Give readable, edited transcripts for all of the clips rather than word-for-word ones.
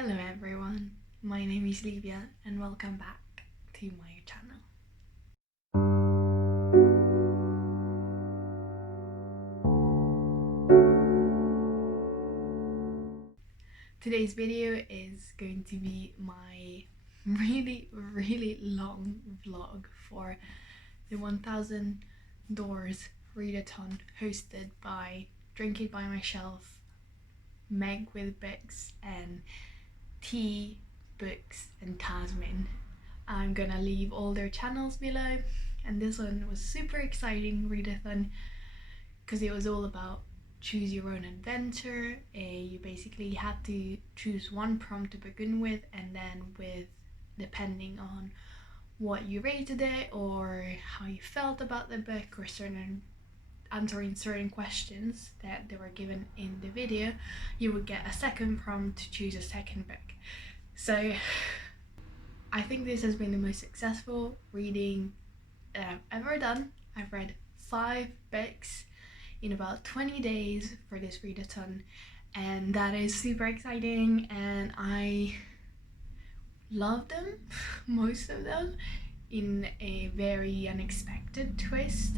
Hello everyone, my name is Livia and welcome back to my channel. Today's video is going to be my really long vlog for the 1000 Doors Readathon hosted by Drink It By Myself, Meg with Books and T Books and Tasmin. I'm gonna leave all their channels below, and this one was super exciting readathon because it was all about choose your own adventure. You basically had to choose one prompt to begin with, and then depending on what you rated it or how you felt about the book or answering certain questions that they were given in the video, you would get a second prompt to choose a second book. So I think this has been the most successful reading that I've ever done. I've read 5 books in about 20 days for this readathon, and that is super exciting, and I love them, most of them, in a very unexpected twist.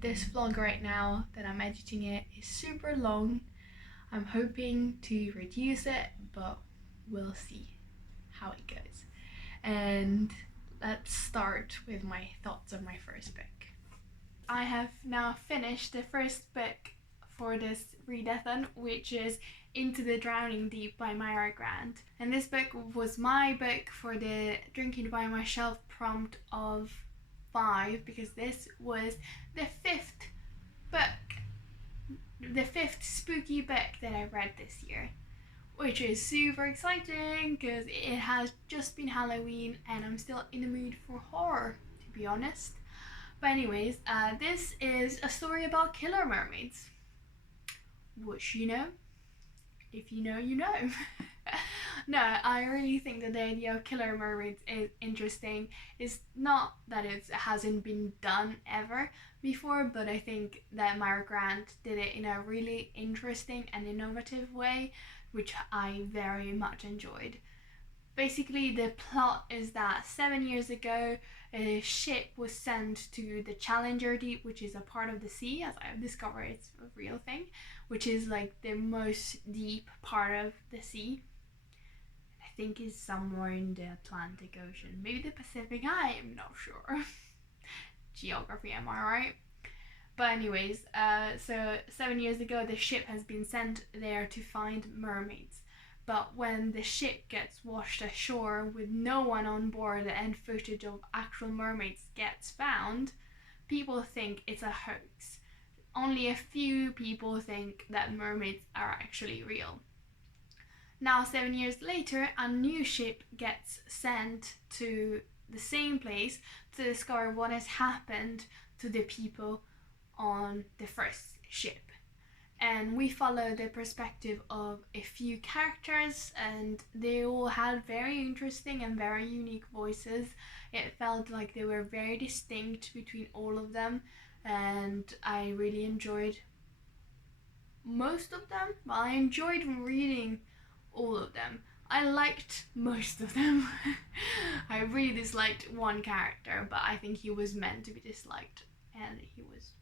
This vlog right now that I'm editing it is super long. I'm hoping to reduce it, but we'll see how it goes. And let's start with my thoughts on my first book. I have now finished the first book for this readathon, which is Into the Drowning Deep by Myra Grant. And this book was my book for the Drinking By Myself prompt of 5, because this was the 5th spooky book that I read this year, which is super exciting because it has just been Halloween and I'm still in the mood for horror, to be honest. But anyways, this is a story about killer mermaids, which, you know, if you know, you know. No, I really think that the idea of killer mermaids is interesting. It's not that it hasn't been done ever before, but I think that Myra Grant did it in a really interesting and innovative way, which I very much enjoyed. Basically, the plot is that 7 years ago, a ship was sent to the Challenger Deep, which is a part of the sea, as I've discovered it's a real thing, which is like the most deep part of the sea. I think is somewhere in the Atlantic Ocean, maybe the Pacific, I am not sure. Geography, am I right? But anyways, so 7 years ago the ship has been sent there to find mermaids. But when the ship gets washed ashore with no one on board and footage of actual mermaids gets found, people think it's a hoax. Only a few people think that mermaids are actually real. Now, 7 years later, a new ship gets sent to the same place to discover what has happened to the people on the first ship. And we follow the perspective of a few characters, and they all had very interesting and very unique voices. It felt like they were very distinct between all of them, and I really enjoyed most of them. Well, I enjoyed reading all of them. I liked most of them. I really disliked one character, but I think he was meant to be disliked, and he was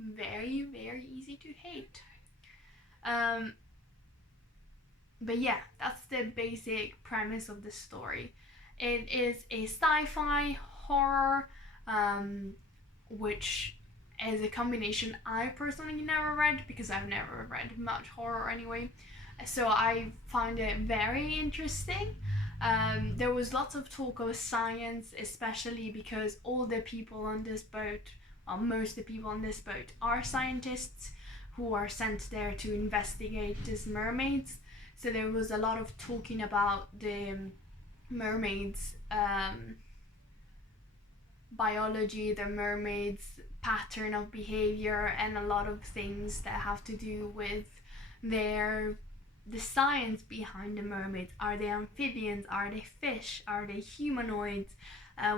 very, very easy to hate. But yeah, that's the basic premise of the story. It is a sci-fi horror, which is a combination I personally never read, because I've never read much horror anyway. So I found it very interesting. There was lots of talk of science, especially because all the people on this boat, most of the people on this boat, are scientists who are sent there to investigate these mermaids. So there was a lot of talking about the mermaids' biology, the mermaids' pattern of behavior, and a lot of things that have to do with the science behind the mermaids. Are they amphibians? Are they fish? Are they humanoids?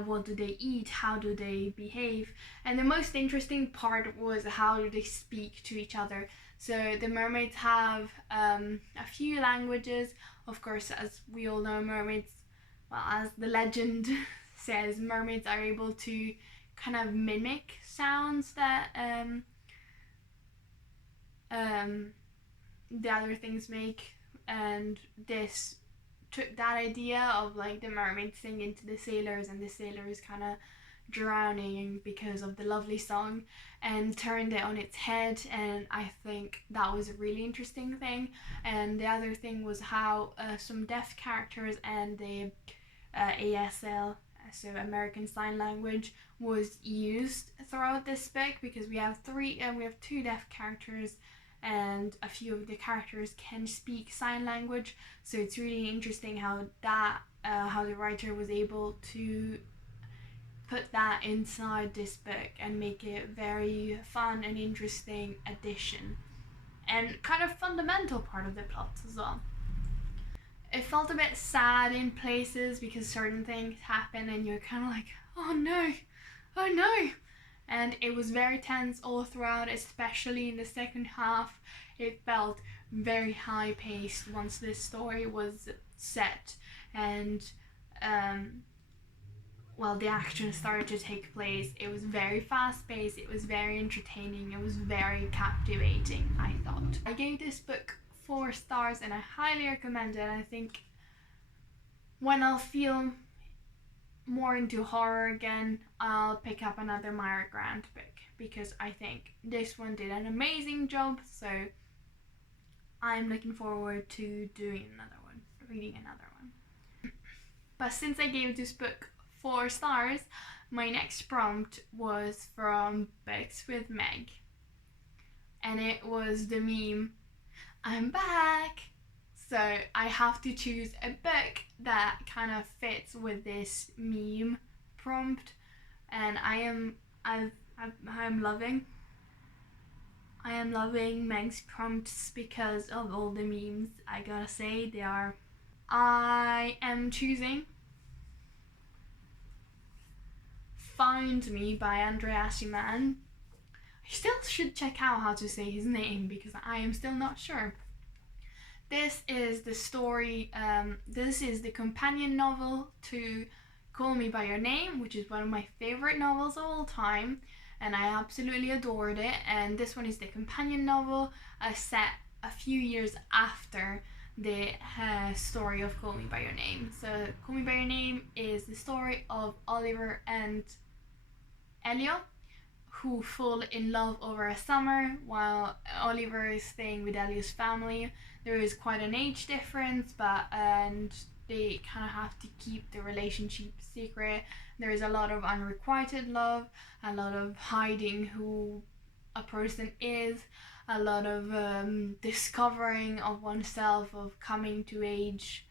What do they eat? How do they behave? And the most interesting part was how do they speak to each other. So the mermaids have a few languages. Of course, as we all know, mermaids, well, as the legend says, mermaids are able to kind of mimic sounds that the other things make, and this took that idea of like the mermaids singing to the sailors and the sailors kind of drowning because of the lovely song, and turned it on its head, and I think that was a really interesting thing. And the other thing was how some deaf characters and the ASL, so American Sign Language, was used throughout this book, because we have two deaf characters and a few of the characters can speak sign language. So it's really interesting how the writer was able to put that inside this book and make it very fun and interesting addition, and kind of fundamental part of the plot as well. It felt a bit sad in places because certain things happen and you're kind of like, oh no, oh no. And it was very tense all throughout, especially in the second half. It felt very high paced once this story was set, and the action started to take place. It was very fast paced, it was very entertaining, it was very captivating, I thought. I gave this book 4 stars and I highly recommend it. I think when I'll feel more into horror again, I'll pick up another Myra Grant book, because I think this one did an amazing job, so I'm looking forward to reading another one. But since I gave this book 4 stars, my next prompt was from Books with Meg, and it was the meme, I'm back! So I have to choose a book that kind of fits with this meme prompt, and I'm loving Meg's prompts because of all the memes. I gotta say, I am choosing Find Me by Andreas Iman. I still should check out how to say his name because I am still not sure. This is the story, this is the companion novel to Call Me By Your Name, which is one of my favorite novels of all time, and I absolutely adored it. And this one is the companion novel set a few years after the story of Call Me By Your Name. So Call Me By Your Name is the story of Oliver and Elio, who fall in love over a summer while Oliver is staying with Elio's family. There is quite an age difference, and they kind of have to keep the relationship secret. There is a lot of unrequited love, a lot of hiding who a person is, a lot of discovering of oneself, of coming to age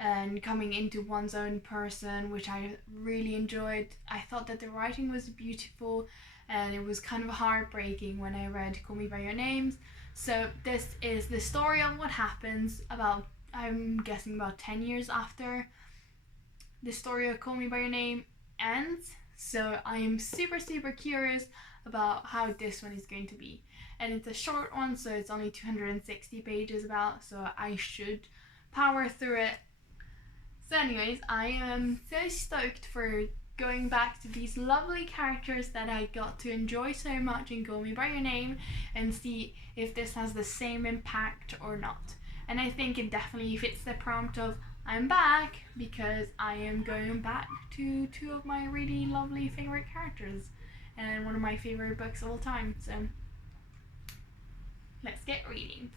and coming into one's own person, which I really enjoyed. I thought that the writing was beautiful, and it was kind of heartbreaking when I read Call Me By Your Names. So this is the story of what happens about, I'm guessing, about 10 years after the story of Call Me By Your Name ends. So I am super curious about how this one is going to be. And it's a short one, so it's only 260 pages about, so I should power through it. So anyways, I am so stoked for going back to these lovely characters that I got to enjoy so much in Call Me By Your Name, and see if this has the same impact or not. And I think it definitely fits the prompt of I'm back, because I am going back to 2 of my really lovely favorite characters and one of my favorite books of all time. So let's get reading.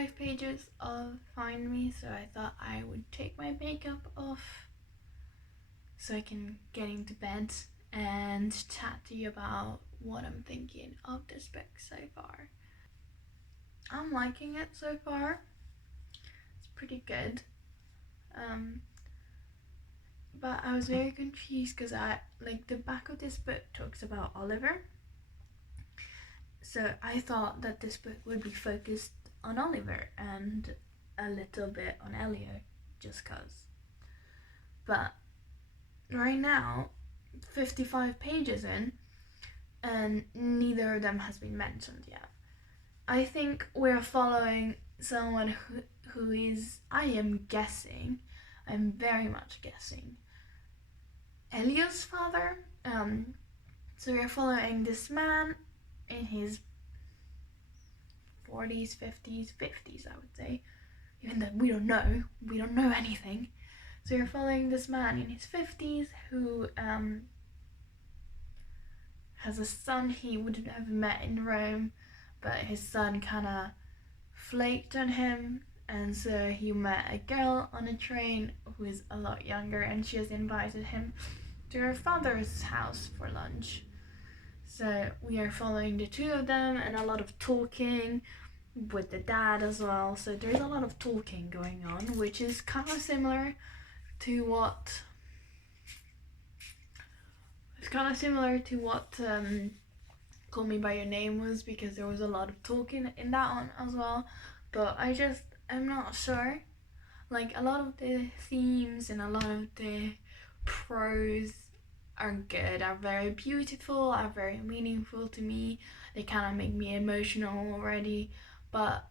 55 pages of Find Me, so I thought I would take my makeup off so I can get into bed and chat to you about what I'm thinking of this book so far. I'm liking it so far. It's pretty good. But I was very confused because the back of this book talks about Oliver. So I thought that this book would be focused on Oliver and a little bit on Elliot, just cause. But right now, 55 pages in, and neither of them has been mentioned yet. I think we're following someone who is, I am guessing, I'm very much guessing, Elio's father. So we're following this man in his 40s, 50s, I would say, even though we don't know anything. So we're following this man in his 50s who has a son he wouldn't have met in Rome, but his son kind of flaked on him, and so he met a girl on a train who is a lot younger, and she has invited him to her father's house for lunch. So we are following the two of them and a lot of talking with the dad as well. So there's a lot of talking going on, which is kind of similar to what Call Me By Your Name was, because there was a lot of talking in that one as well. But I'm not sure. Like, a lot of the themes and a lot of the prose are good, are very beautiful, are very meaningful to me. They kind of make me emotional already, but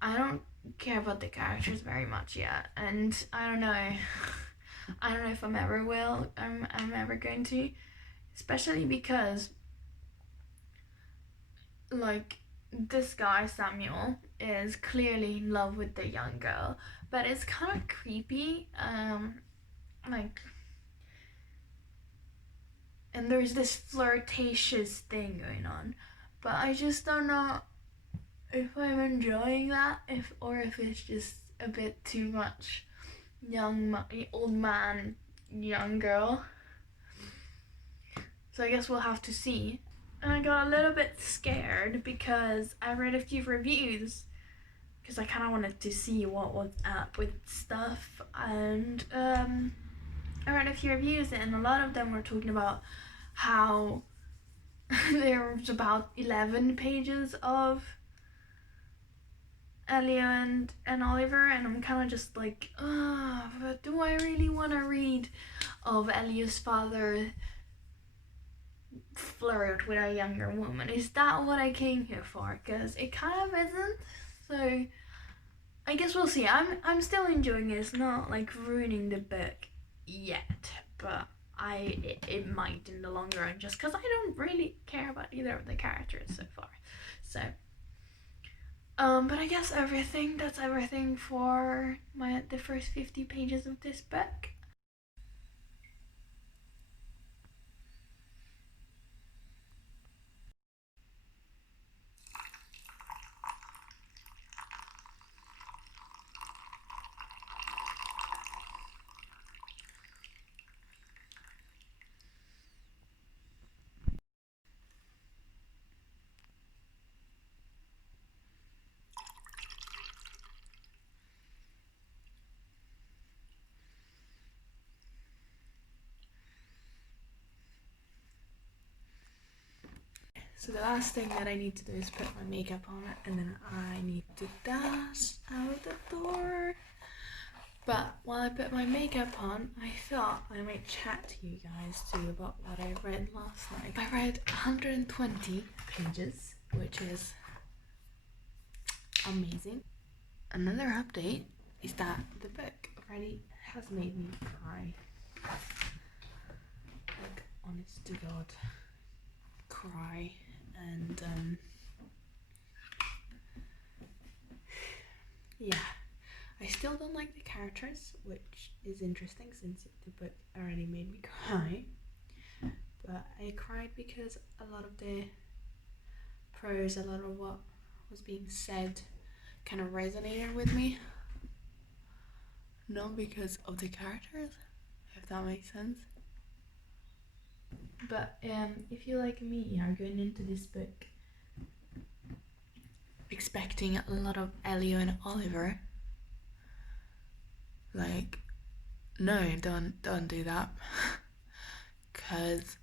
I don't care about the characters very much yet, and I don't know if I'm ever going to, especially because like this guy Samuel is clearly in love with the young girl, but it's kind of creepy, and there's this flirtatious thing going on, but I just don't know if I'm enjoying that, or if it's just a bit too much old man, young girl. So I guess we'll have to see. And I got a little bit scared because I read a few reviews because I kind of wanted to see what was up with stuff, and I read a few reviews and a lot of them were talking about how there was about 11 pages of Elio and Oliver, and I'm kind of just like, but do I really want to read of Elio's father flirt with a younger woman? Is that what I came here for? Because it kind of isn't. So I guess we'll see. I'm still enjoying it. It's not like ruining the book yet, but it might in the long run, just because I don't really care about either of the characters so far. So but I guess that's everything for the first 50 pages of this book. So the last thing that I need to do is put my makeup on, and then I need to dash out the door. But while I put my makeup on, I thought I might chat to you guys too about what I read last night. I read 120 pages, which is amazing. Another update is that the book already has made me cry. Like, honest to God, cry. And yeah, I still don't like the characters, which is interesting since the book already made me cry. But I cried because a lot of the prose, a lot of what was being said kind of resonated with me. Not because of the characters, if that makes sense. But if you're like me, are going into this book expecting a lot of Elio and Oliver, like, no, don't do that. Because,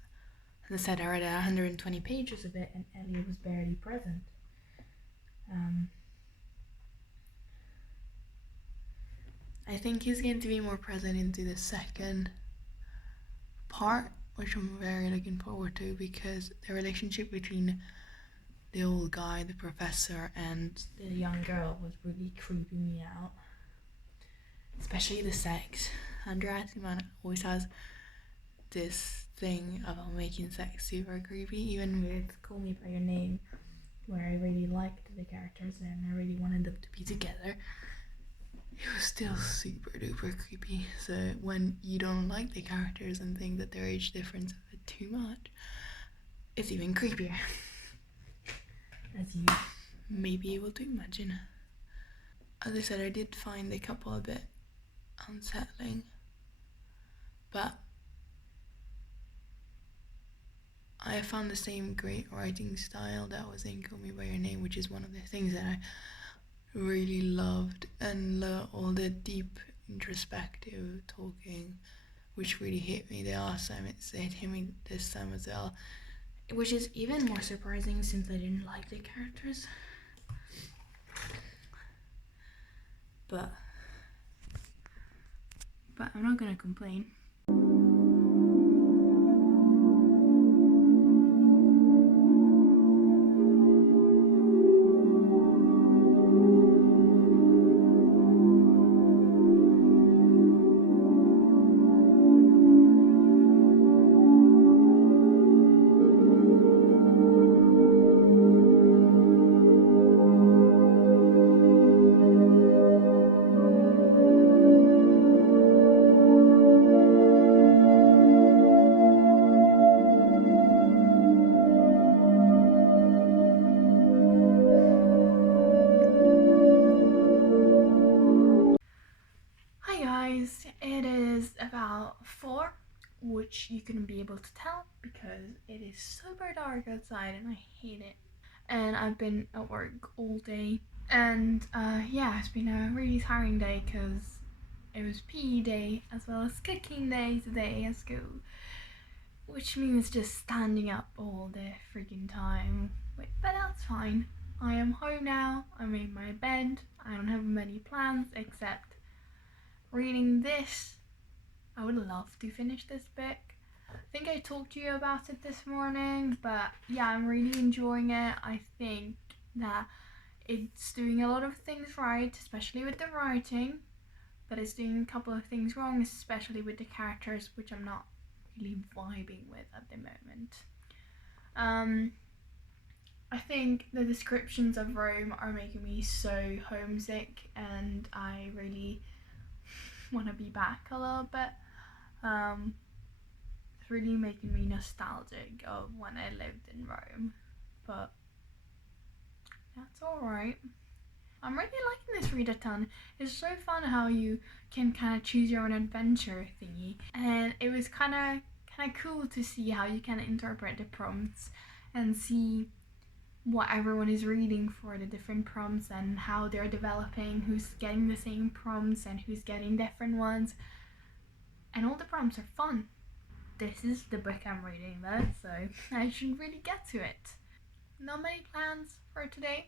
as I said, I read 120 pages of it and Elio was barely present. I think he's going to be more present into the second part, which I'm very looking forward to, because the relationship between the old guy, the professor, and the young girl was really creeping me out. Especially the sex. Andrea Atiman always has this thing about making sex super creepy, even with Call Me By Your Name, where I really liked the characters and I really wanted them to be together. It was still super duper creepy. So when you don't like the characters and think that their age difference is a bit too much, it's even creepier. As you may be able to imagine. As I said, I did find the couple a bit unsettling, but I found the same great writing style that was in Call Me By Your Name, which is one of the things that I really loved, and all the deep introspective talking, which really hit me the last time. It hit me this time as well, which is even more surprising since I didn't like the characters. But I'm not gonna complain. It is about 4, which you couldn't be able to tell because it is super dark outside and I hate it. And I've been at work all day, and yeah, it's been a really tiring day because it was PE day as well as cooking day today at school, which means just standing up all the freaking time. But that's fine. I am home now, I'm in my bed, I don't have many plans except reading this. I would love to finish this book. I think I talked to you about it this morning, but yeah, I'm really enjoying it. I think that it's doing a lot of things right, especially with the writing, but it's doing a couple of things wrong, especially with the characters, which I'm not really vibing with at the moment. I think the descriptions of Rome are making me so homesick, and I really want to be back a little bit. It's really making me nostalgic of when I lived in Rome, but that's alright. I'm really liking this readathon. It's so fun how you can kind of choose your own adventure thingy, and it was kind of cool to see how you can interpret the prompts and see what everyone is reading for the different prompts and how they're developing, who's getting the same prompts and who's getting different ones, and all the prompts are fun. This is the book I'm reading though, so I should really get to it. Not many plans for today.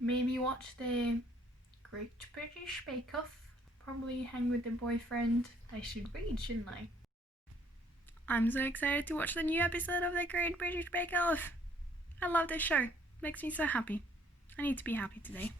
Maybe watch the Great British Bake Off. Probably hang with the boyfriend. I should read, shouldn't I? I'm so excited to watch the new episode of the Great British Bake Off. I love this show. Makes me so happy. I need to be happy today.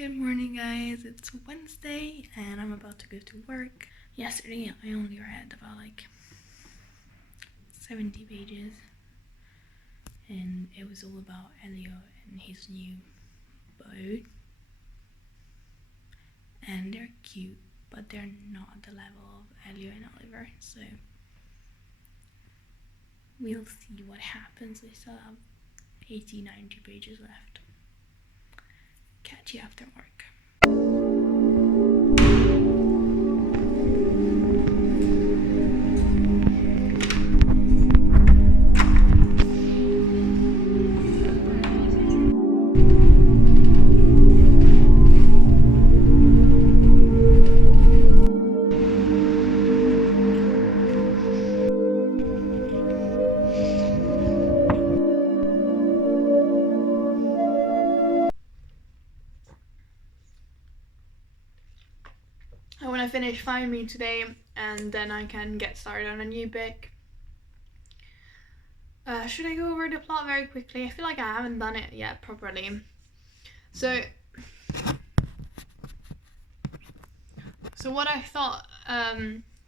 Good morning, guys. It's Wednesday and I'm about to go to work. Yesterday I only read about like 70 pages and it was all about Elio and his new boat. And they're cute, but they're not at the level of Elio and Oliver, so we'll see what happens. I still have 80-90 pages left. Catch you after work. I want to finish Find Me today and then I can get started on a new book. Should I go over the plot very quickly? I feel like I haven't done it yet properly. So what I thought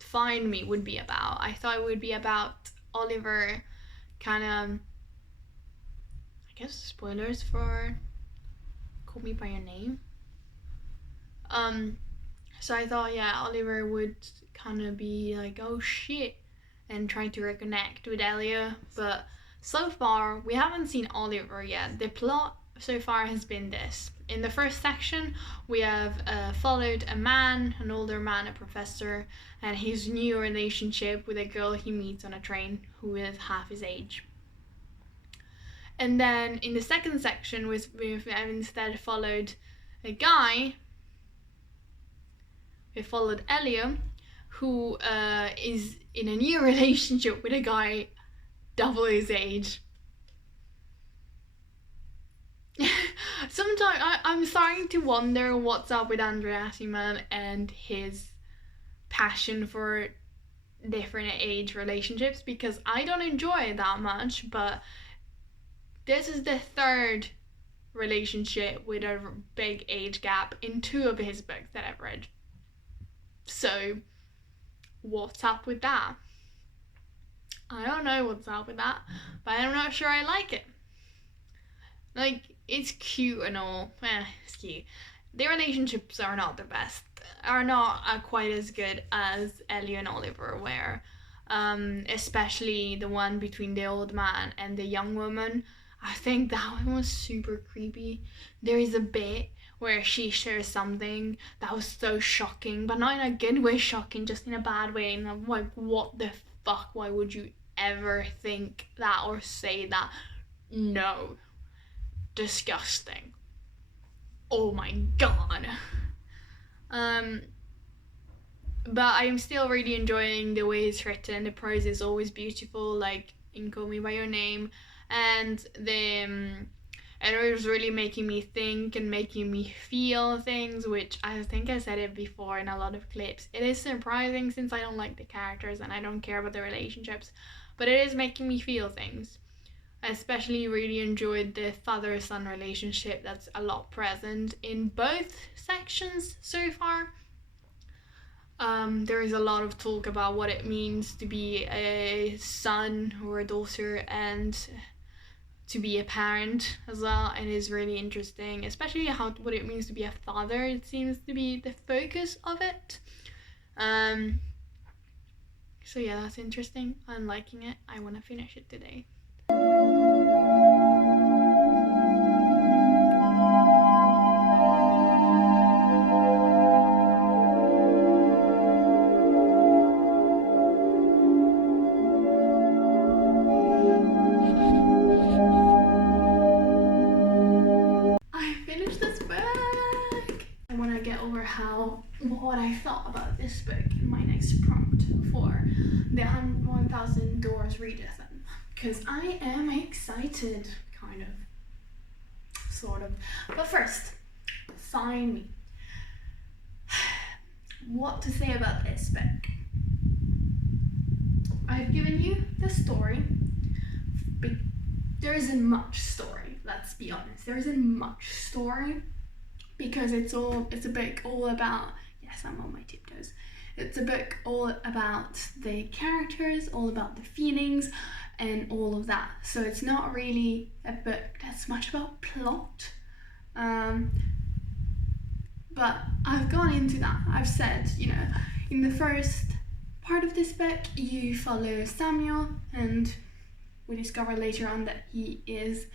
Find Me would be about, I thought it would be about Oliver kind of, I guess spoilers for Call Me By Your Name. So I thought, yeah, Oliver would kind of be like, oh shit, and try to reconnect with Elio. But so far, we haven't seen Oliver yet. The plot so far has been this. In the first section, we have followed a man, an older man, a professor, and his new relationship with a girl he meets on a train who is half his age. And then in the second section, we've instead followed a guy. We followed Elio, who is in a new relationship with a guy double his age. Sometimes I'm starting to wonder what's up with Andrew Assiman and his passion for different age relationships, because I don't enjoy it that much, but this is the third relationship with a big age gap in 2 of his books that I've read. So, what's up with that? I don't know what's up with that, but I'm not sure I like it. Like, it's cute and all. It's cute. Their relationships are not the best, are not quite as good as Ellie and Oliver were. Especially the one between the old man and the young woman. I think that one was super creepy. There is a bit where she shares something that was so shocking, but not in a good way shocking, just in a bad way. And I'm like, what the fuck? Why would you ever think that or say that? No. Disgusting. Oh my god. But I'm still really enjoying the way it's written. The prose is always beautiful, like in Call Me By Your Name. And it was really making me think and making me feel things, which I think I said it before in a lot of clips. It is surprising since I don't like the characters and I don't care about the relationships, but it is making me feel things. I especially really enjoyed the father-son relationship that's a lot present in both sections so far. There is a lot of talk about what it means to be a son or a daughter and to be a parent as well, and it's really interesting, especially what it means to be a father. It seems to be the focus of it. So yeah, that's interesting. I'm liking it. I want to finish it today. What I thought about this book in my next prompt for the 1000 Doors Readathon, because I am excited, kind of, sort of. But first, Find Me. What to say about this book? I've given you the story. There isn't much story, let's be honest. There isn't much story. because it's a book all about, yes, I'm on my tiptoes. It's a book all about the characters, all about the feelings, and all of that. So it's not really a book that's much about plot. But I've gone into that. I've said, in the first part of this book, you follow Samuel, and we discover later on that he is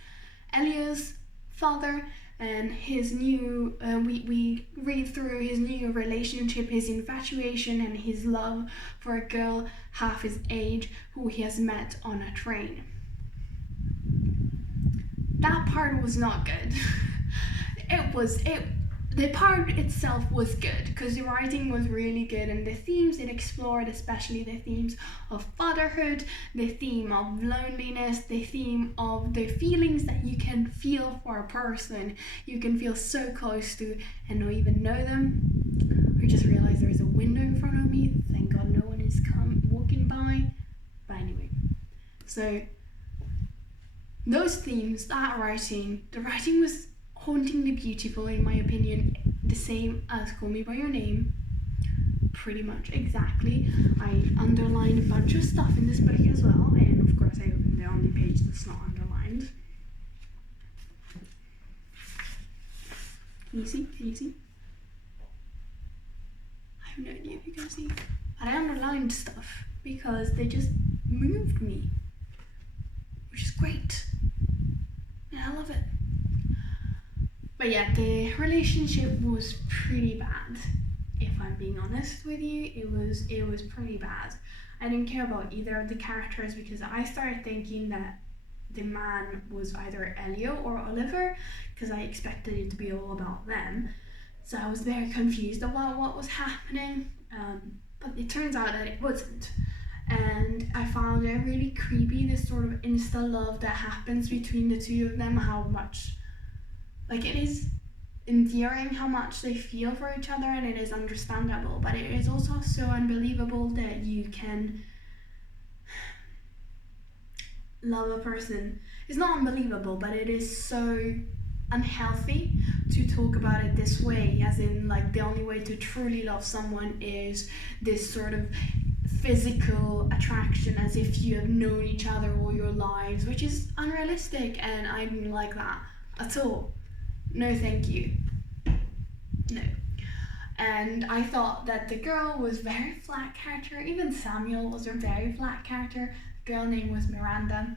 Elio's father, and his new, we read through his new relationship, his infatuation, and his love for a girl half his age who he has met on a train. That part was not good. The part itself was good because the writing was really good, and the themes it explored, especially the themes of fatherhood, the theme of loneliness, the theme of the feelings that you can feel for a person you can feel so close to and not even know them. I just realized there's a window in front of me. Thank God no one is walking by. But anyway, so those themes, the writing was hauntingly beautiful, in my opinion, the same as Call Me By Your Name, pretty much exactly. I underlined a bunch of stuff in this book as well, and of course I opened the only page that's not underlined. Can you see? I have no idea if you can see. But I underlined stuff because they just moved me, which is great, and I love it. But yeah, the relationship was pretty bad. If I'm being honest with you, it was pretty bad. I didn't care about either of the characters because I started thinking that the man was either Elio or Oliver because I expected it to be all about them. So I was very confused about what was happening. But it turns out that it wasn't. And I found it really creepy, this sort of insta love that happens between the two of them, how much, like, it is endearing how much they feel for each other, and it is understandable, but it is also so unbelievable that you can love a person. It's not unbelievable, but it is so unhealthy to talk about it this way, as in, like, the only way to truly love someone is this sort of physical attraction, as if you have known each other all your lives, which is unrealistic, and I didn't like that at all. No thank you. No. And I thought that the girl was very flat character. Even Samuel was a very flat character. The girl name was Miranda.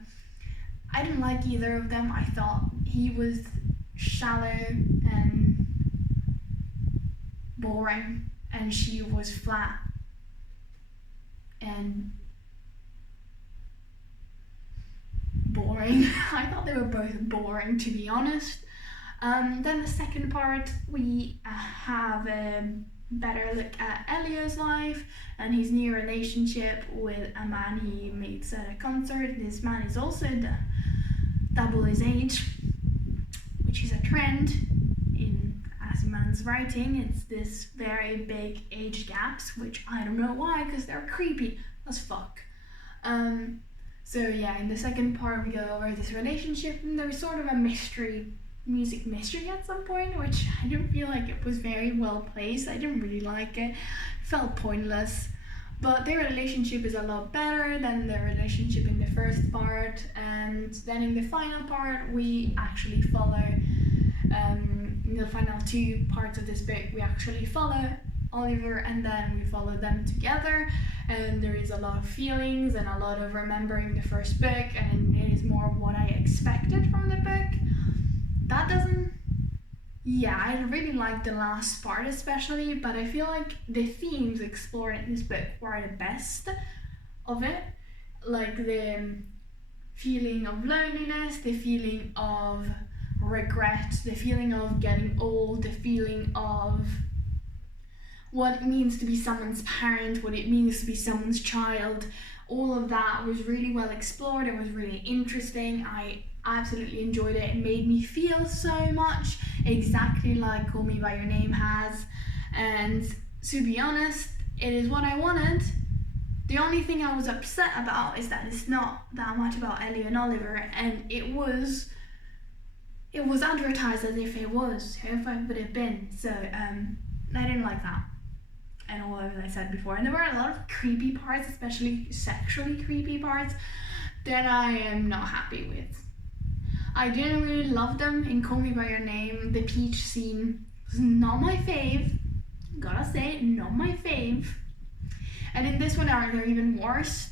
I didn't like either of them. I thought he was shallow and boring, and she was flat and boring. I thought they were both boring, to be honest. Then the second part, we have a better look at Elio's life and his new relationship with a man he meets at a concert. This man is also double his age, which is a trend in as a man's writing. It's this very big age gaps, which I don't know why, because they're creepy as fuck. So yeah, in the second part we go over this relationship, and there's sort of a music mystery at some point, which I didn't feel like it was very well placed. I didn't really like it. It felt pointless. But their relationship is a lot better than the relationship in the first part, and then in the final part we actually follow, in the final two parts of this book, we actually follow Oliver, and then we follow them together, and there is a lot of feelings and a lot of remembering the first book, and it is more what I expected from the book. That doesn't... Yeah, I really like the last part especially, but I feel like the themes explored in this book were the best of it. Like the feeling of loneliness, the feeling of regret, the feeling of getting old, the feeling of what it means to be someone's parent, what it means to be someone's child. All of that was really well explored. It was really interesting. I absolutely enjoyed it. It made me feel so much, exactly like Call Me By Your Name has. And to be honest, it is what I wanted. The only thing I was upset about is that it's not that much about Ellie and Oliver, and it was it was advertised as if it was, if it would have been. So I didn't like that. And all as I said before, and there were a lot of creepy parts, especially sexually creepy parts, that I am not happy with. I didn't really love them in Call Me By Your Name. The peach scene was not my fave. Gotta say, not my fave. And in this one, they're even worse.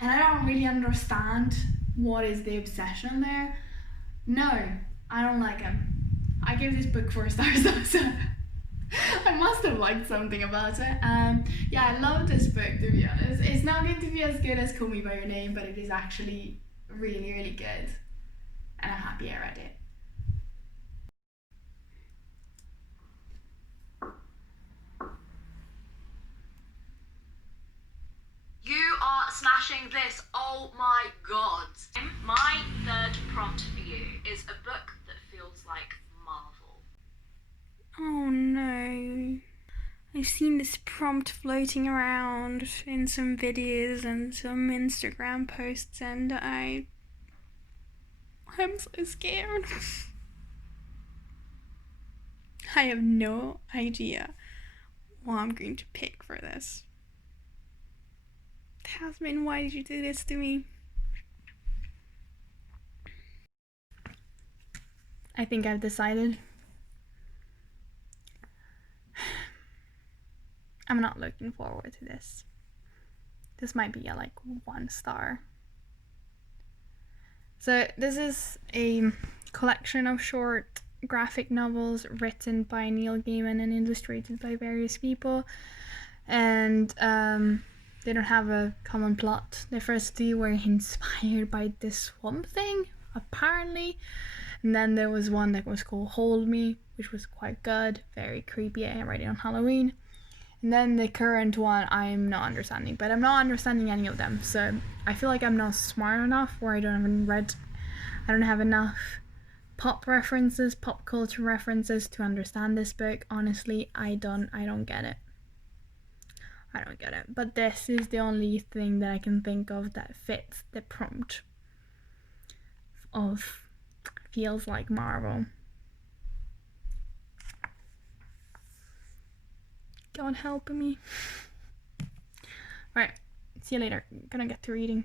And I don't really understand what is the obsession there. No, I don't like him. I gave this book 4 stars though, so I must have liked something about it. Yeah, I love this book, to be honest. It's not going to be as good as Call Me By Your Name, but it is actually really, really good. And I'm happy I read it. You are smashing this, oh my god. My third prompt for you is a book that feels like Marvel. Oh no. I've seen this prompt floating around in some videos and some Instagram posts, and I'm so scared. I have no idea what I'm going to pick for this. Tasman, why did you do this to me? I think I've decided. I'm not looking forward to this. This might be a 1 star. So this is a collection of short graphic novels written by Neil Gaiman and illustrated by various people, and they don't have a common plot. The first 2 were inspired by this Swamp Thing, apparently, and then there was one that was called Hold Me, which was quite good, very creepy. I read it on Halloween. And then the current one I'm not understanding, but I'm not understanding any of them, so I feel like I'm not smart enough, or I don't have enough pop culture references to understand this book. Honestly, I don't get it. I don't get it. But this is the only thing that I can think of that fits the prompt of feels like Marvel. God help me. Alright, see you later. Gonna get to reading.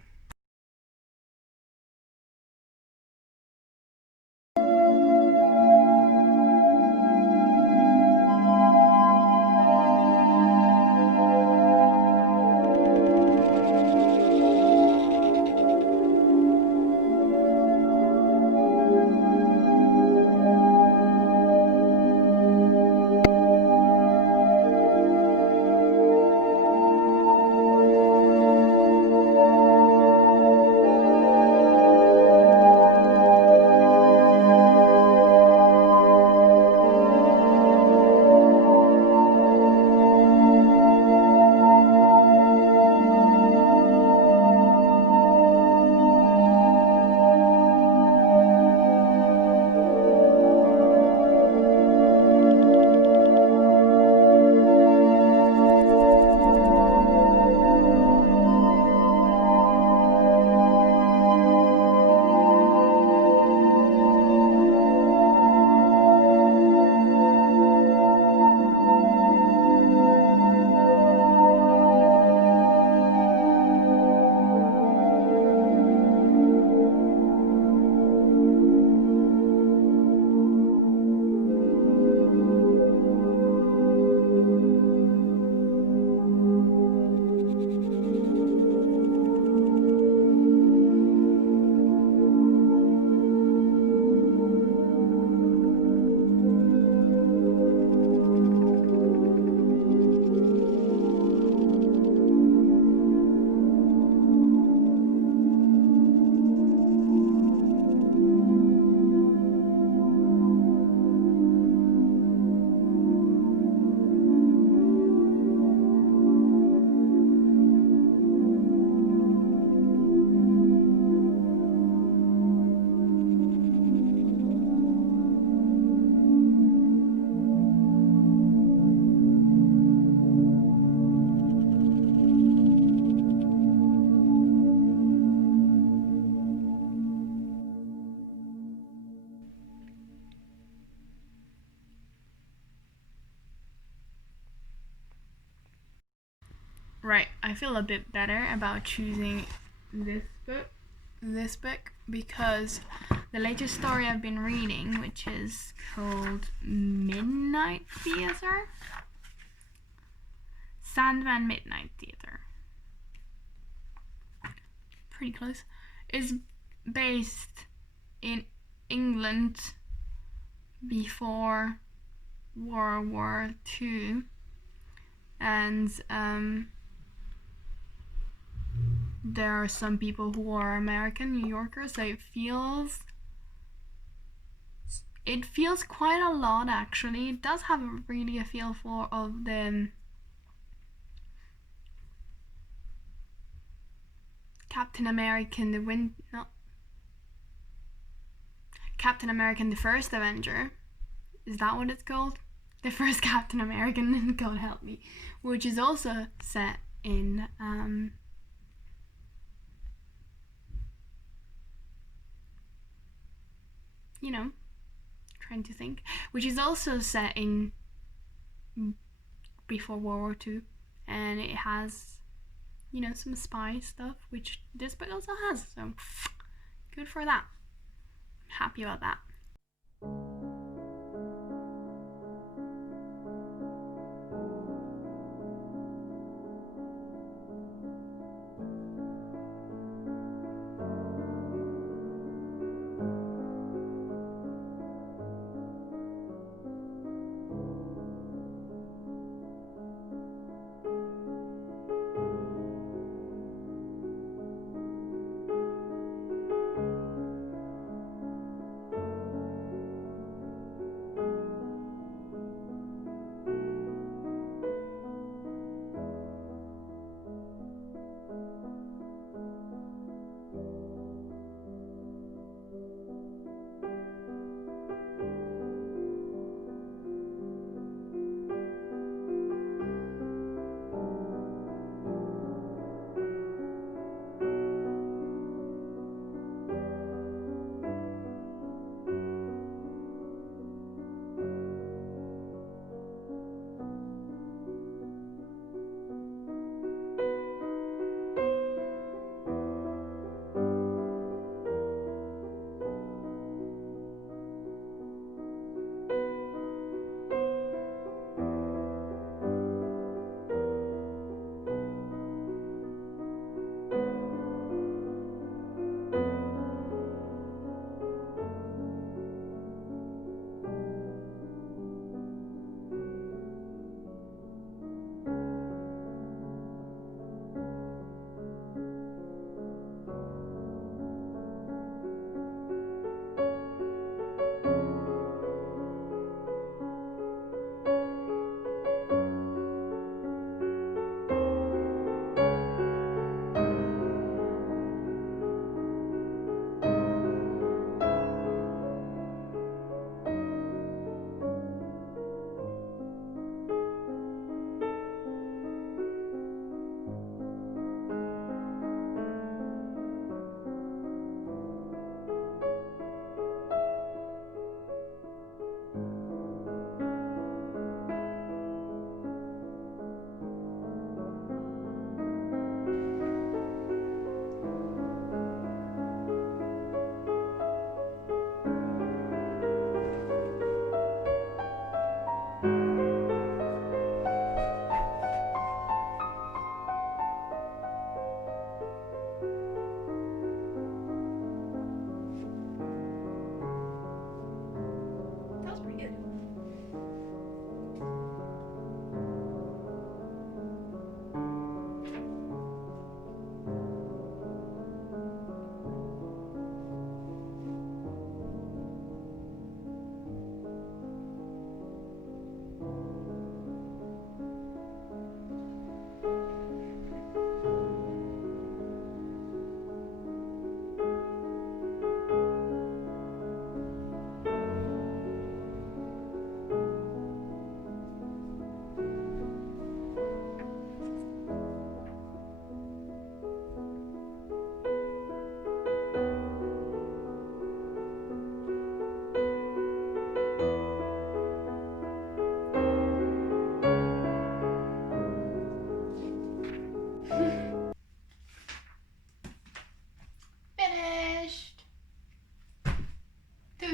Right, I feel a bit better about choosing this book because the latest story I've been reading, which is called Midnight Theater, Sandman Midnight Theater, pretty close, is based in England before World War II, and there are some people who are American New Yorkers, so it feels quite a lot actually. It does have really a feel of the Captain American Captain American the First Avenger. Is that what it's called? The first Captain American, God help me, which is also set in trying to think, which is also set in before World War II, and it has some spy stuff, which this book also has, so good for that. I'm happy about that.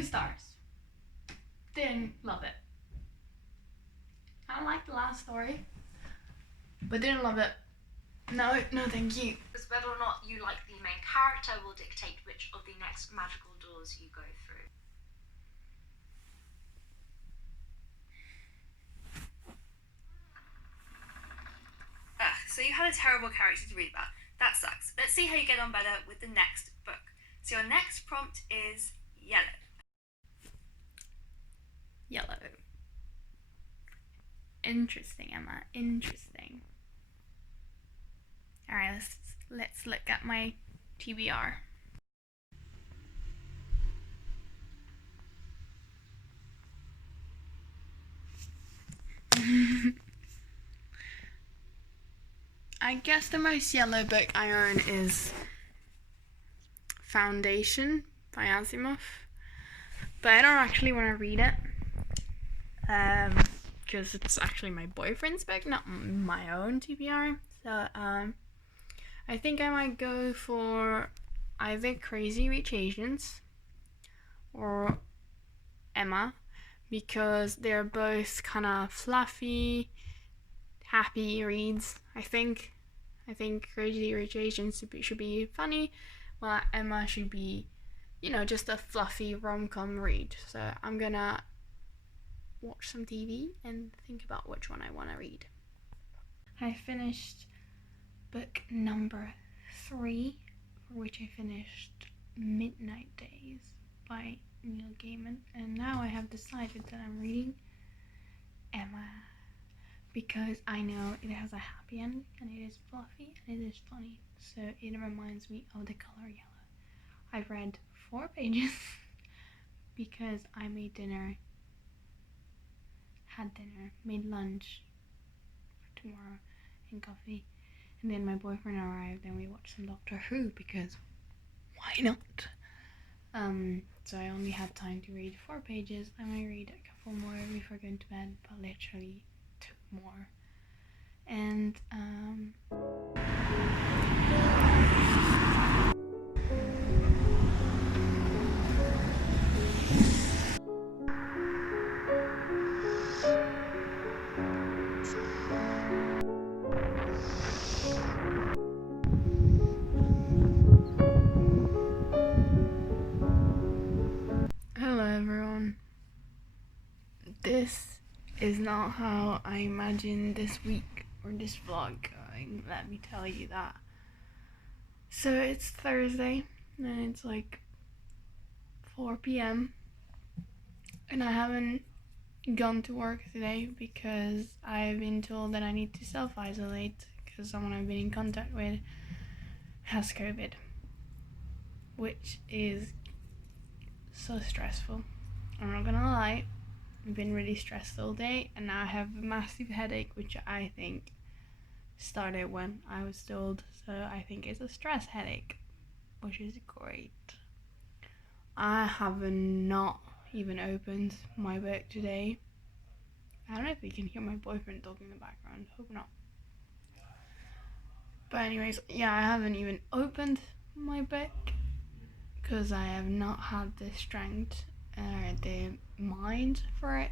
stars. Didn't love it. I liked the last story, but didn't love it. No, thank you. Because whether or not you like the main character will dictate which of the next magical doors you go through. So you had a terrible character to read about. That sucks. Let's see how you get on better with the next book. So your next prompt is yellow. Yellow. Interesting, Emma. Interesting. Alright, let's look at my TBR. I guess the most yellow book I own is Foundation by Asimov, but I don't actually want to read it because it's actually my boyfriend's book, not my own TBR. So I think I might go for either Crazy Rich Asians or Emma, because they're both kind of fluffy, happy reads. I think Crazy Rich Asians should be funny, while Emma should be, just a fluffy rom-com read. So I'm gonna watch some TV and think about which one I want to read. I finished book number 3, for which I finished Midnight Days by Neil Gaiman, and now I have decided that I'm reading Emma, because I know it has a happy ending and it is fluffy and it is funny, so it reminds me of the color yellow. I've read 4 pages because I made dinner, made lunch for tomorrow and coffee, and then my boyfriend arrived and we watched some Doctor Who because why not? So I only had time to read 4 pages. I might read a couple more before going to bed, but literally 2 more. And hello everyone. This is not how I imagined this week or this vlog going, let me tell you that. So it's Thursday and it's like 4 p.m. and I haven't gone to work today because I've been told that I need to self-isolate because someone I've been in contact with has COVID, which is so stressful. I'm not gonna lie, I've been really stressed all day and now I have a massive headache, which I think started when I was told, so I think it's a stress headache, which is great. I have not even opened my book today. I don't know if you can hear my boyfriend talking in the background, hope not. But anyways, yeah, I haven't even opened my book because I have not had the strength or the mind for it.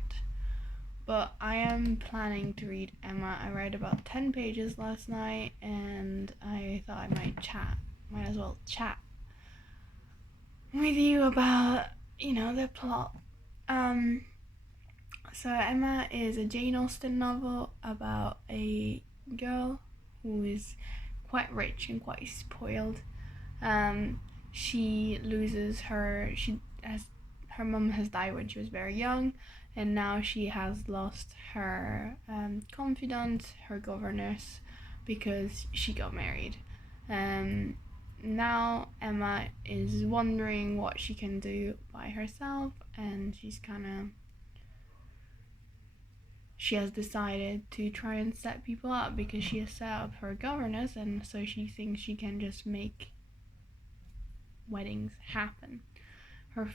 But I am planning to read Emma. I read about 10 pages last night and I thought I might as well chat with you about, the plot. So Emma is a Jane Austen novel about a girl who is quite rich and quite spoiled. She loses her mum has died when she was very young, and now she has lost her confidant, her governess, because she got married. Now Emma is wondering what she can do by herself, and she has decided to try and set people up because she has set up her governess, and so she thinks she can just make weddings happen. Her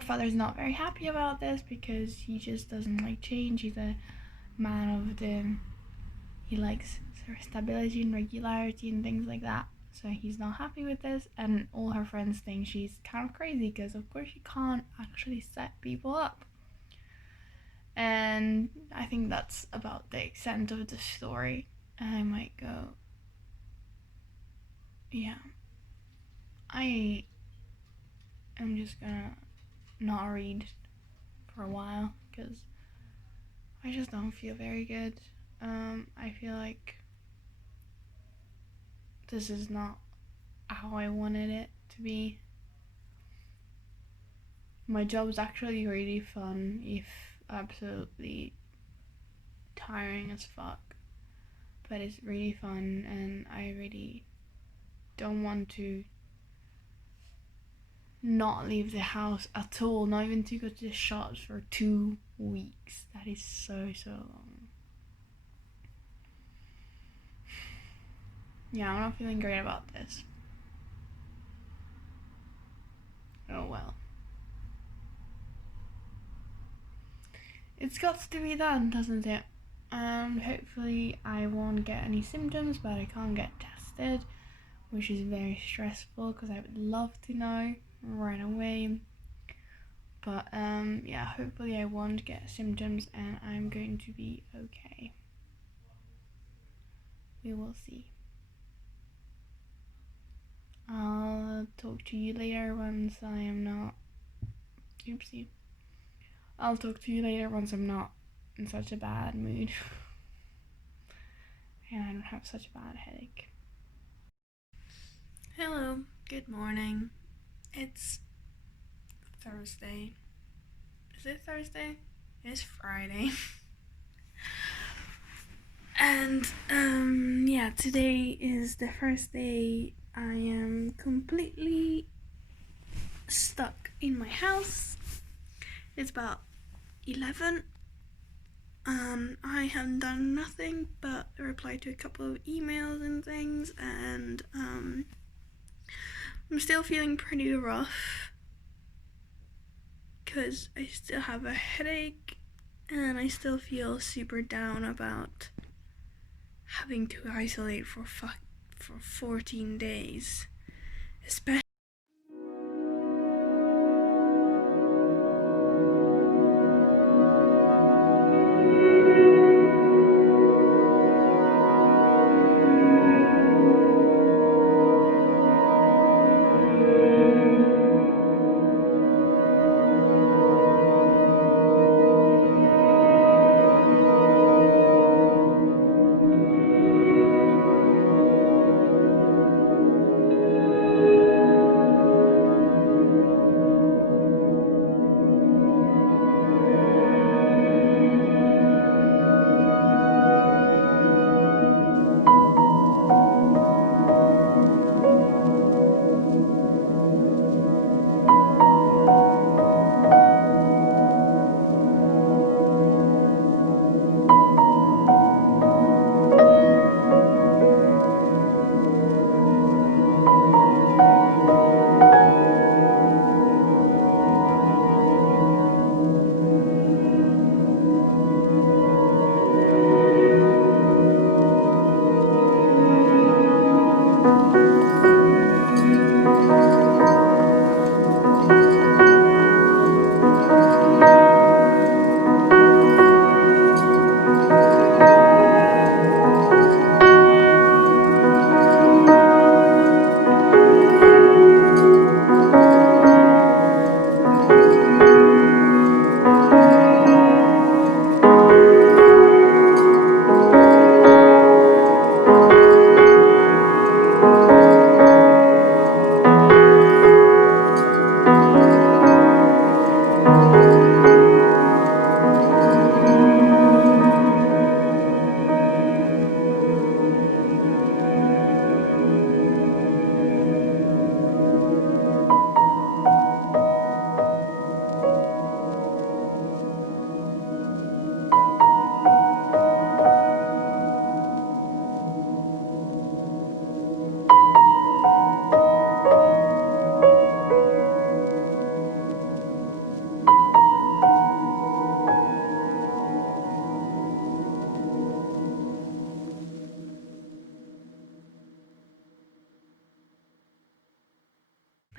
father's not very happy about this because he just doesn't like change. He's a man he likes sort of stability and regularity and things like that. So he's not happy with this, and all her friends think she's kind of crazy because, of course, she can't actually set people up. And I think that's about the extent of the story. And I might go, yeah, I am just gonna not read for a while because I just don't feel very good. I feel like this is not how I wanted it to be. My job's actually really fun, if absolutely tiring as fuck, but it's really fun, and I really don't want to not leave the house at all, not even to go to the shops for 2 weeks. That is so long. Yeah, I'm not feeling great about this. Oh well. It's got to be done, doesn't it? Hopefully I won't get any symptoms, but I can't get tested, which is very stressful because I would love to know right away. But yeah, hopefully I won't get symptoms and I'm going to be okay. We will see. I'll talk to you later once I am not... Oopsie. I'll talk to you later once I'm not in such a bad mood. And I don't have such a bad headache. Hello, good morning. It's Thursday. Is it Thursday? It's Friday. And yeah, today is the first day I am completely stuck in my house. It's about 11. I have done nothing but reply to a couple of emails and things, and I'm still feeling pretty rough because I still have a headache and I still feel super down about having to isolate for 14 days, especially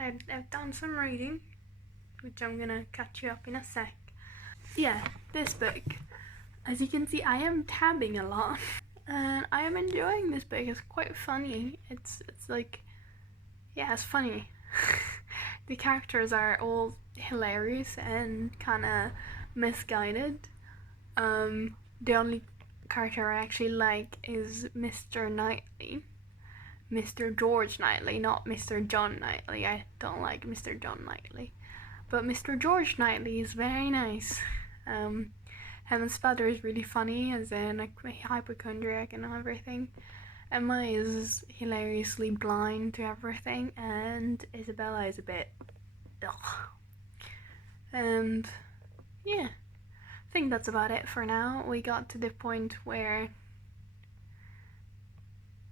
I've done some reading, which I'm gonna catch you up in a sec. Yeah, this book. As you can see, I am tabbing a lot, and I am enjoying this book. It's quite funny. It's like, yeah, it's funny. The characters are all hilarious and kind of misguided. The only character I actually like is Mr. Knightley. Mr. George Knightley, not Mr. John Knightley. I don't like Mr. John Knightley. But Mr. George Knightley is very nice. Hemant's father is really funny, as in a hypochondriac and everything. Emma is hilariously blind to everything, and Isabella is a bit ugh. And yeah, I think that's about it for now. We got to the point where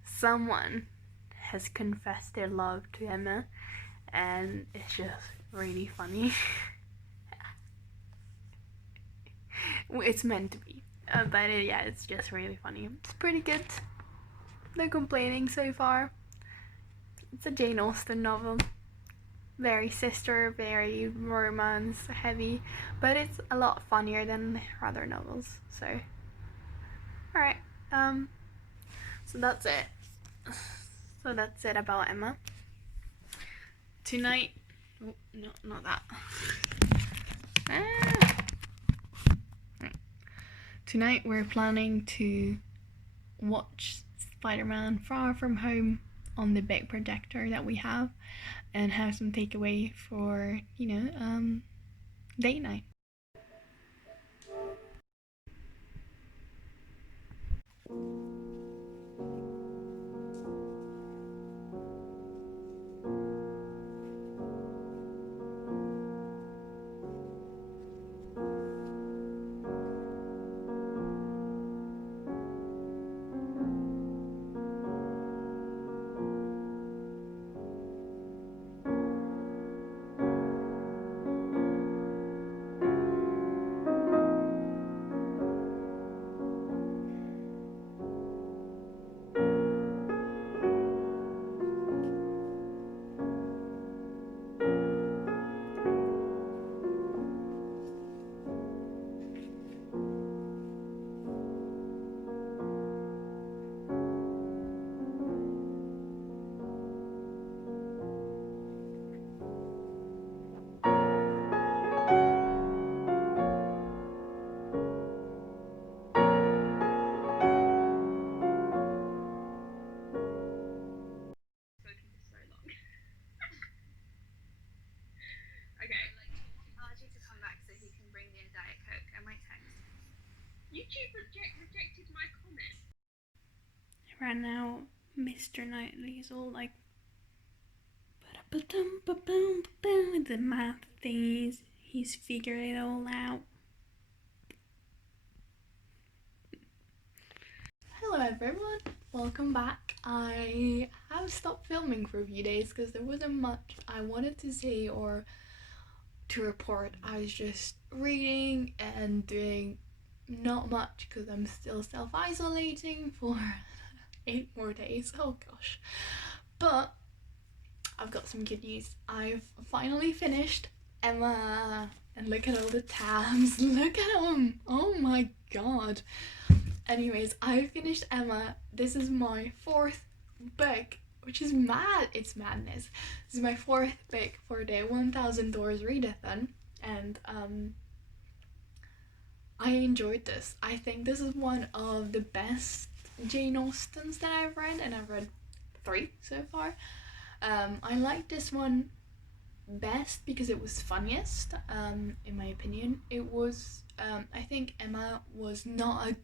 someone has confessed their love to Emma, and it's just really funny. It's meant to be, but yeah, it's just really funny. It's pretty good. No complaining so far. It's a Jane Austen novel. Very sister, very romance heavy, but it's a lot funnier than her other novels. So, alright. So that's it. So that's it about Emma. Tonight, oh, no, not that. Tonight we're planning to watch Spider-Man Far From Home on the big projector that we have, and have some takeaway for, date night. YouTube rejected my comment. Right now, Mr. Knightley is all like with the math thingies. He's figured it all out. Hello everyone, welcome back. I have stopped filming for a few days because there wasn't much I wanted to say or to report. I was just reading and doing not much because I'm still self-isolating for 8 more days. Oh gosh. But I've got some good news. I've finally finished Emma, and look at all the tabs. Look at them. Oh my god. Anyways, I finished Emma. This is my 4th book, which is mad. It's madness. This is my 4th book for the 1000 Doors Readathon, and I enjoyed this. I think this is one of the best Jane Austens that I've read, and I've read 3 so far. I like this one best because it was funniest, in my opinion. It was, I think Emma was not a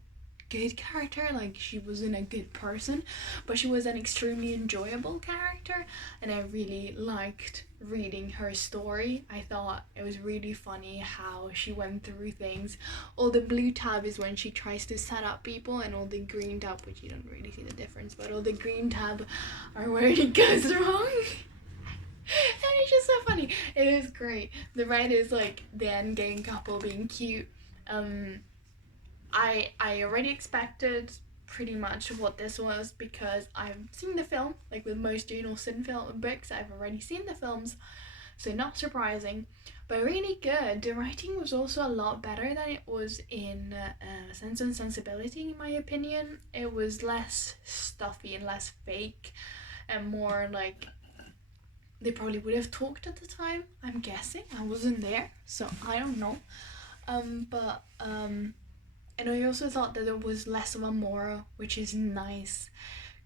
good character, like she wasn't a good person, but she was an extremely enjoyable character, and I really liked reading her story. I thought it was really funny how she went through things. All the blue tab is when she tries to set up people, and all the green tab, which you don't really see the difference, but all the green tab are where it goes wrong. And it's just so funny. It is great. The red is like the end game couple being cute. I already expected pretty much what this was because I've seen the film. Like with most Jane Austen books, I've already seen the films, so not surprising, but really good. The writing was also a lot better than it was in Sense and Sensibility, in my opinion. It was less stuffy and less fake and more like they probably would have talked at the time, I'm guessing. I wasn't there, so I don't know. And I also thought that there was less of a moral, which is nice,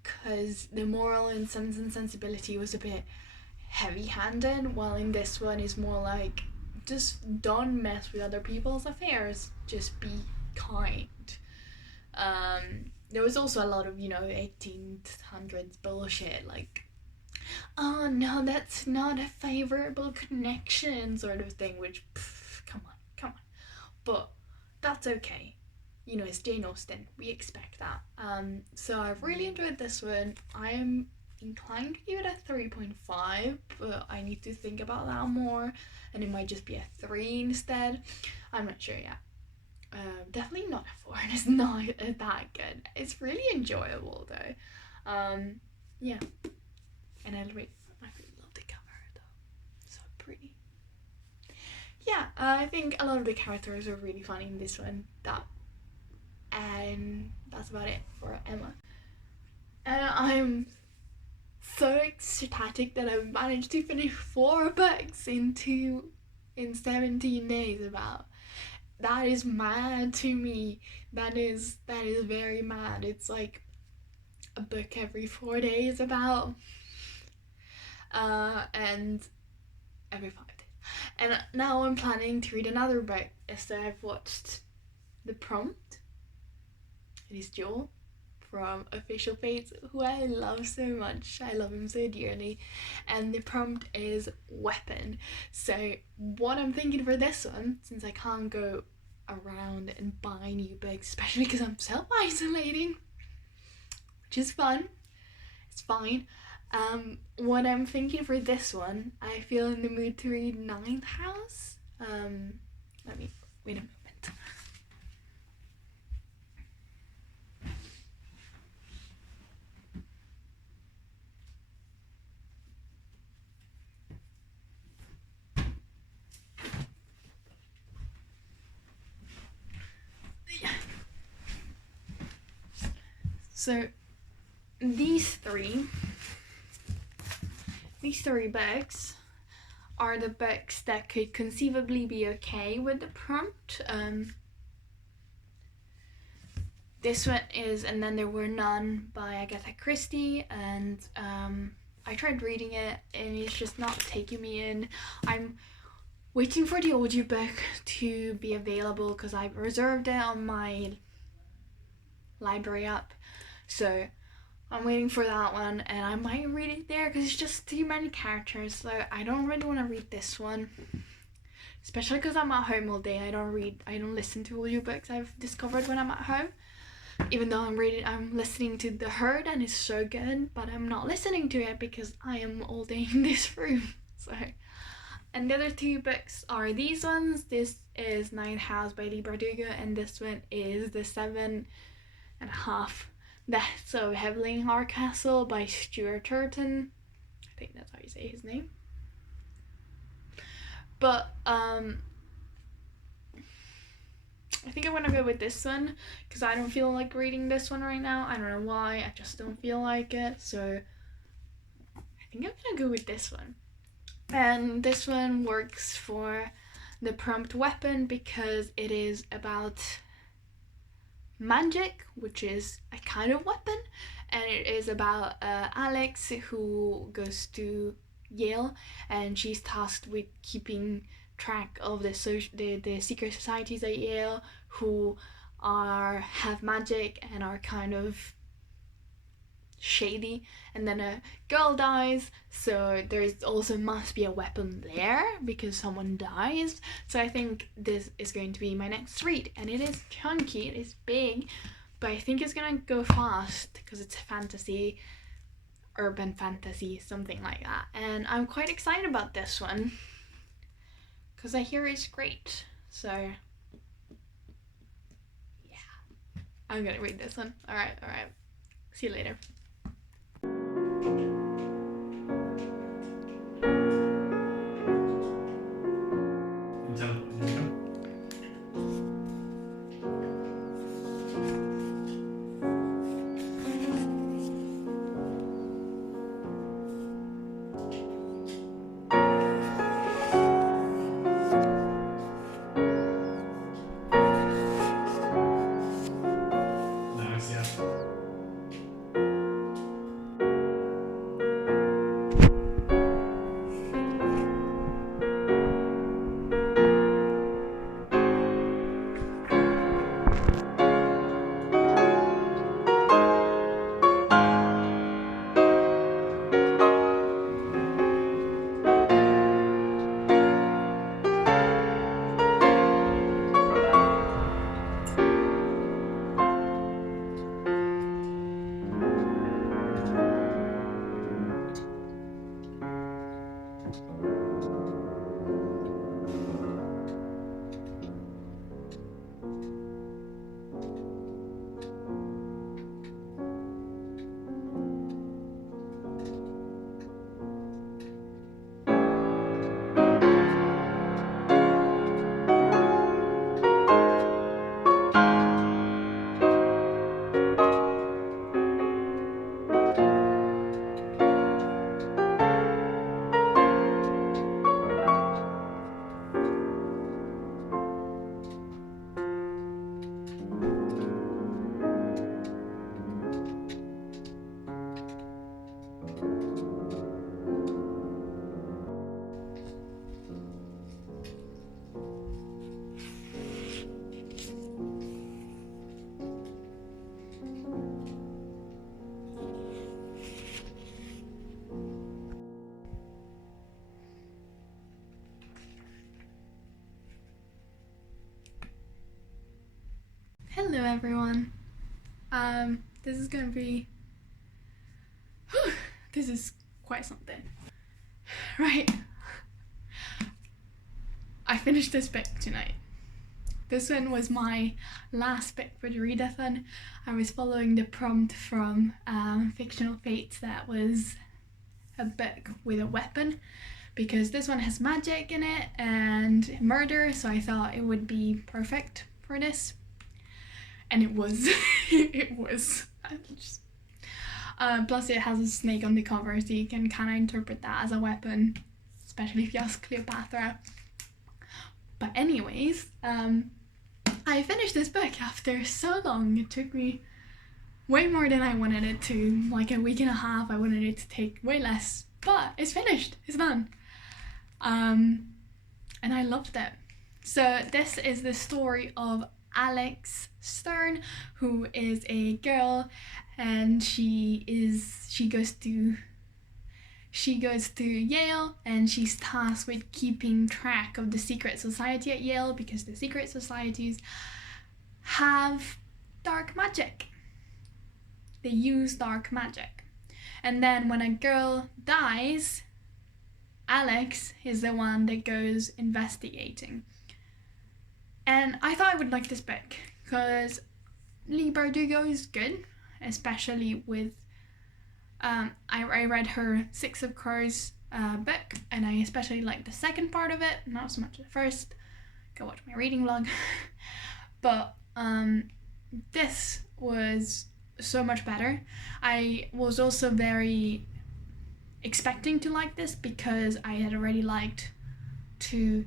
because the moral in Sense and Sensibility was a bit heavy-handed, while in this one is more like, just don't mess with other people's affairs, just be kind. There was also a lot of, 1800s bullshit, like, oh no, that's not a favorable connection sort of thing, which, come on. But that's okay. It's Jane Austen, we expect that. So I've really enjoyed this one. I am inclined to give it a 3.5, but I need to think about that more, and it might just be a 3 instead. I'm not sure yet. Definitely not a 4, it's not that good. It's really enjoyable though. Yeah. And I really love the cover though. So pretty. Yeah, I think a lot of the characters are really funny in this one. And that's about it for Emma. And I'm so ecstatic that I've managed to finish 4 books in 17 days. About that is mad to me. That is very mad. It's like a book every 4 days about, and every 5 days. And now I'm planning to read another book. So I've watched The Prompt. It is Joel from Official Fates, who I love so much. I love him so dearly. And The Prompt is Weapon. So what I'm thinking for this one, since I can't go around and buy new books, especially because I'm self-isolating, which is fun, it's fine. What I'm thinking for this one, I feel in the mood to read Ninth House. Let me wait a moment. So these three books are the books that could conceivably be okay with The Prompt. This one is And Then There Were None by Agatha Christie, and I tried reading it and it's just not taking me in. I'm waiting for the audiobook to be available because I've reserved it on my library app, so I'm waiting for that one, and I might read it there because it's just too many characters. So I don't really want to read this one, especially because I'm at home all day. I don't listen to audiobooks, I've discovered, when I'm at home. Even though I'm listening to The Herd and it's so good, but I'm not listening to it because I am all day in this room. So, and the other 2 books are these ones. This is Ninth House by Lee Bardugo, and this one is The 7.5 Deaths of Evelyn Hardcastle by Stuart Turton. I think that's how you say his name. But I think I want to go with this one because I don't feel like reading this one right now. I don't know why, I just don't feel like it. So I think I'm gonna go with this one. And this one works for The Prompt Weapon because it is about magic, which is a kind of weapon, and it is about Alex, who goes to Yale, and she's tasked with keeping track of the secret societies at Yale who have magic and are kind of shady, and then a girl dies, so there's also must be a weapon there because someone dies. So I think this is going to be my next read, and it is chunky, it is big, but I think it's gonna go fast because it's fantasy, urban fantasy, something like that, and I'm quite excited about this one because I hear it's great. So yeah, I'm gonna read this one. Alright. See you later. Hello everyone. This is gonna be this is quite something. Right. I finished this book tonight. This one was my last book for the readathon. I was following the prompt from Fictional Fates that was a book with a weapon, because this one has magic in it and murder, so I thought it would be perfect for this. And it was. It was. Plus it has a snake on the cover, so you can kind of interpret that as a weapon, especially if you ask Cleopatra. But anyways, I finished this book after so long. It took me way more than I wanted it to, like a week and a half. I wanted it to take way less, but it's finished, it's done. And I loved it. So this is the story of Alex Stern, who is a girl, and she goes to Yale, and she's tasked with keeping track of the secret society at Yale, because the secret societies have dark magic. They use dark magic. And then when a girl dies, Alex is the one that goes investigating. And I thought I would like this book because Leigh Bardugo is good, especially with I read her Six of Crows book, and I especially liked the second part of it, not so much the first. Go watch my reading vlog. But this was so much better. I was also very expecting to like this because I had already liked two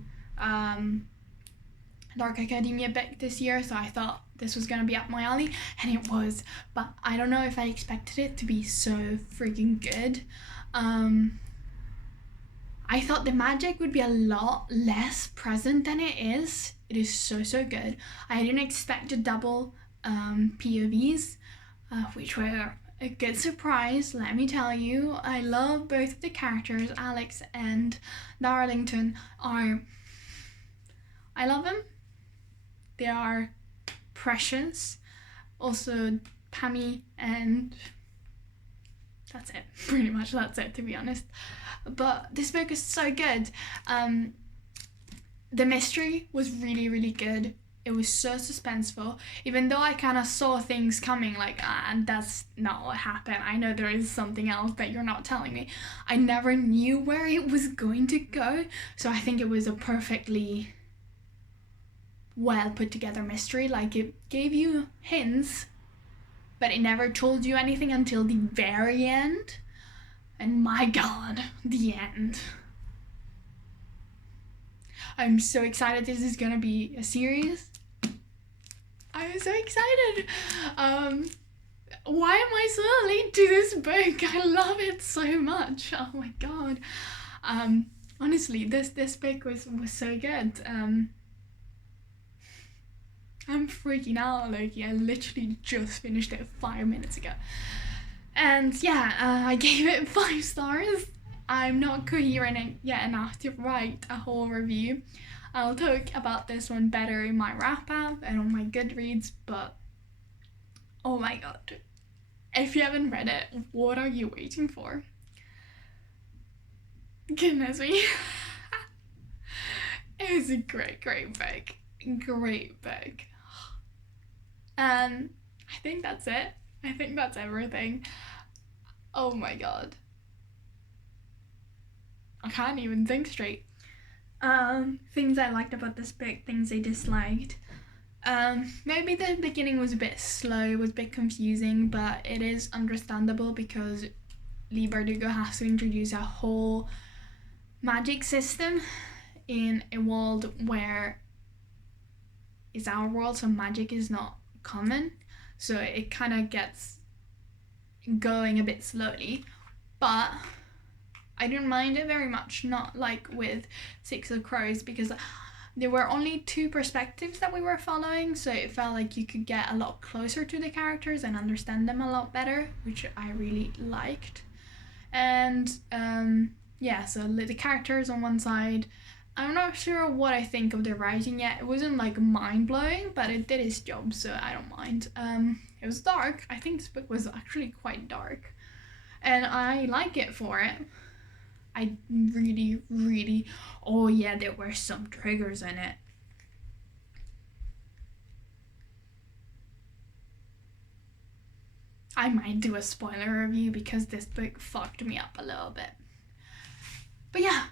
Dark Academia book this year, so I thought this was gonna be up my alley, and it was. But I don't know if I expected it to be so freaking good. I thought the magic would be a lot less present than it is. It is so good. I didn't expect the double POVs, which were a good surprise, let me tell you. I love both of the characters. Alex and Darlington I love them. They are precious. Also Pammy, and that's it. Pretty much that's it, to be honest. But this book is so good. The mystery was really good. It was so suspenseful, even though I kind of saw things coming, like, and that's not what happened. I know there is something else that you're not telling me. I never knew where it was going to go, so I think it was a perfectly well put together mystery. Like, it gave you hints, but it never told you anything until the very end. And my god, the end. I'm so excited this is gonna be a series. I'm so excited. Why am I so late to this book? I love it so much. Oh my god. Honestly, this book was so good. I'm freaking out, Loki. I literally just finished it 5 minutes ago. And yeah, I gave it 5 stars. I'm not coherent yet enough to write a whole review. I'll talk about this one better in my wrap up and on my Goodreads, but oh my god. If you haven't read it, what are you waiting for? Goodness me. It was a great book. Great book. I think that's it. I think that's everything. Oh my god. I can't even think straight. Things I liked about this book, things I disliked. Maybe the beginning was a bit slow, was a bit confusing, but it is understandable because Lee Bardugo has to introduce a whole magic system in a world where it's our world, so magic is not common. So it kind of gets going a bit slowly, but I didn't mind it very much, not like with Six of Crows, because there were only 2 perspectives that we were following, so it felt like you could get a lot closer to the characters and understand them a lot better, which I really liked. And yeah, so the characters on one side, I'm not sure what I think of the writing yet. It wasn't like mind-blowing, but it did its job, so I don't mind. It was dark. I think this book was actually quite dark, and I like it for it. I really, oh yeah, there were some triggers in it. I might do a spoiler review because this book fucked me up a little bit. But yeah,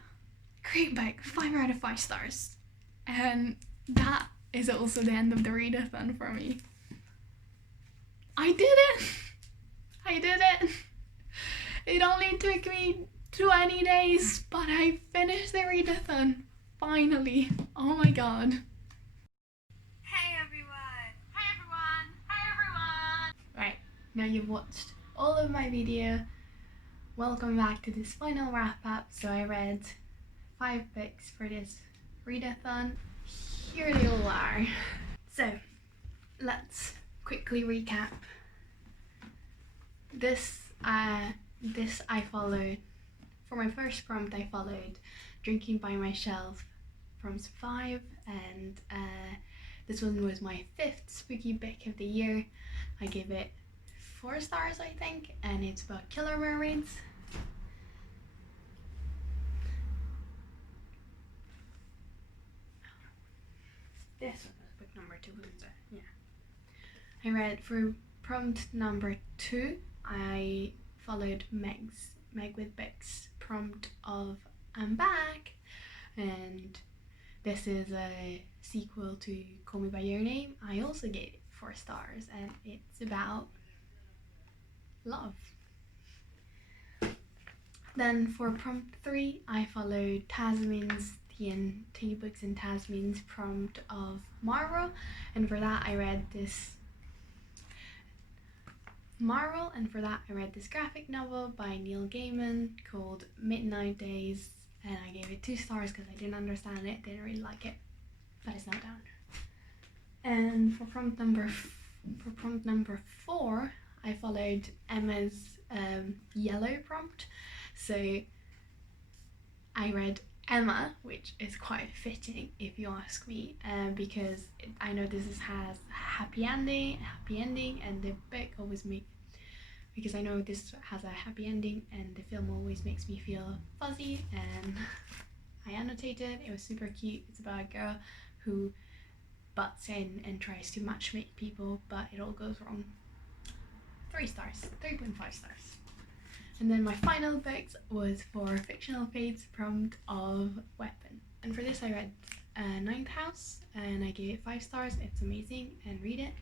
great book, 5 out of 5 stars. And that is also the end of the readathon for me. I did it! I did it! It only took me 20 days, but I finished the readathon. Finally. Oh my god. Hey everyone! Hey everyone! Hey everyone! Right, now you've watched all of my video. Welcome back to this final wrap up. So I read 5 books for this readathon. Here they all are. So let's quickly recap. This I followed. For my first prompt, I followed Drinking by Myself from 5, and this one was my 5th spooky book of the year. I gave it 4 stars, I think, and it's about killer mermaids. This one was book number 2, wasn't it? Yeah. I read for prompt number 2, I followed Meg with Beck's prompt of I'm Back, and this is a sequel to Call Me By Your Name. I also gave it 4 stars, and it's about love. Then for prompt 3, I followed Tasmin's TNT Books and Tasmin's prompt of Marvel, and for that I read this graphic novel by Neil Gaiman called Midnight Days, and I gave it 2 stars because I didn't understand it, didn't really like it, but it's now down. And for prompt number 4, I followed Emma's yellow prompt. So I read Emma, which is quite fitting if you ask me, because I know this has a happy ending, and the book always makes, because I know this has a happy ending and the film always makes me feel fuzzy, and I annotated. It was super cute. It's about a girl who butts in and tries to matchmake people, but it all goes wrong. 3 stars, 3.5 stars. And then my final book was for Fictional Fates prompt of Weapon. And for this I read Ninth House and I gave it 5 stars. It's amazing, and read it.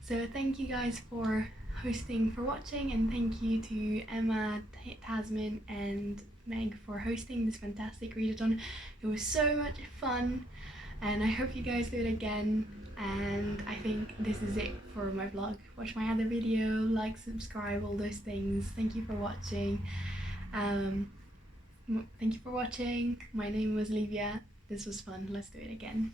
So thank you guys for watching, and thank you to Emma, Tasman and Meg for hosting this fantastic readathon. It was so much fun and I hope you guys do it again. And I think this is it for my vlog. Watch my other video, like, subscribe, all those things. Thank you for watching. Thank you for watching. My name was Livia. This was fun. Let's do it again.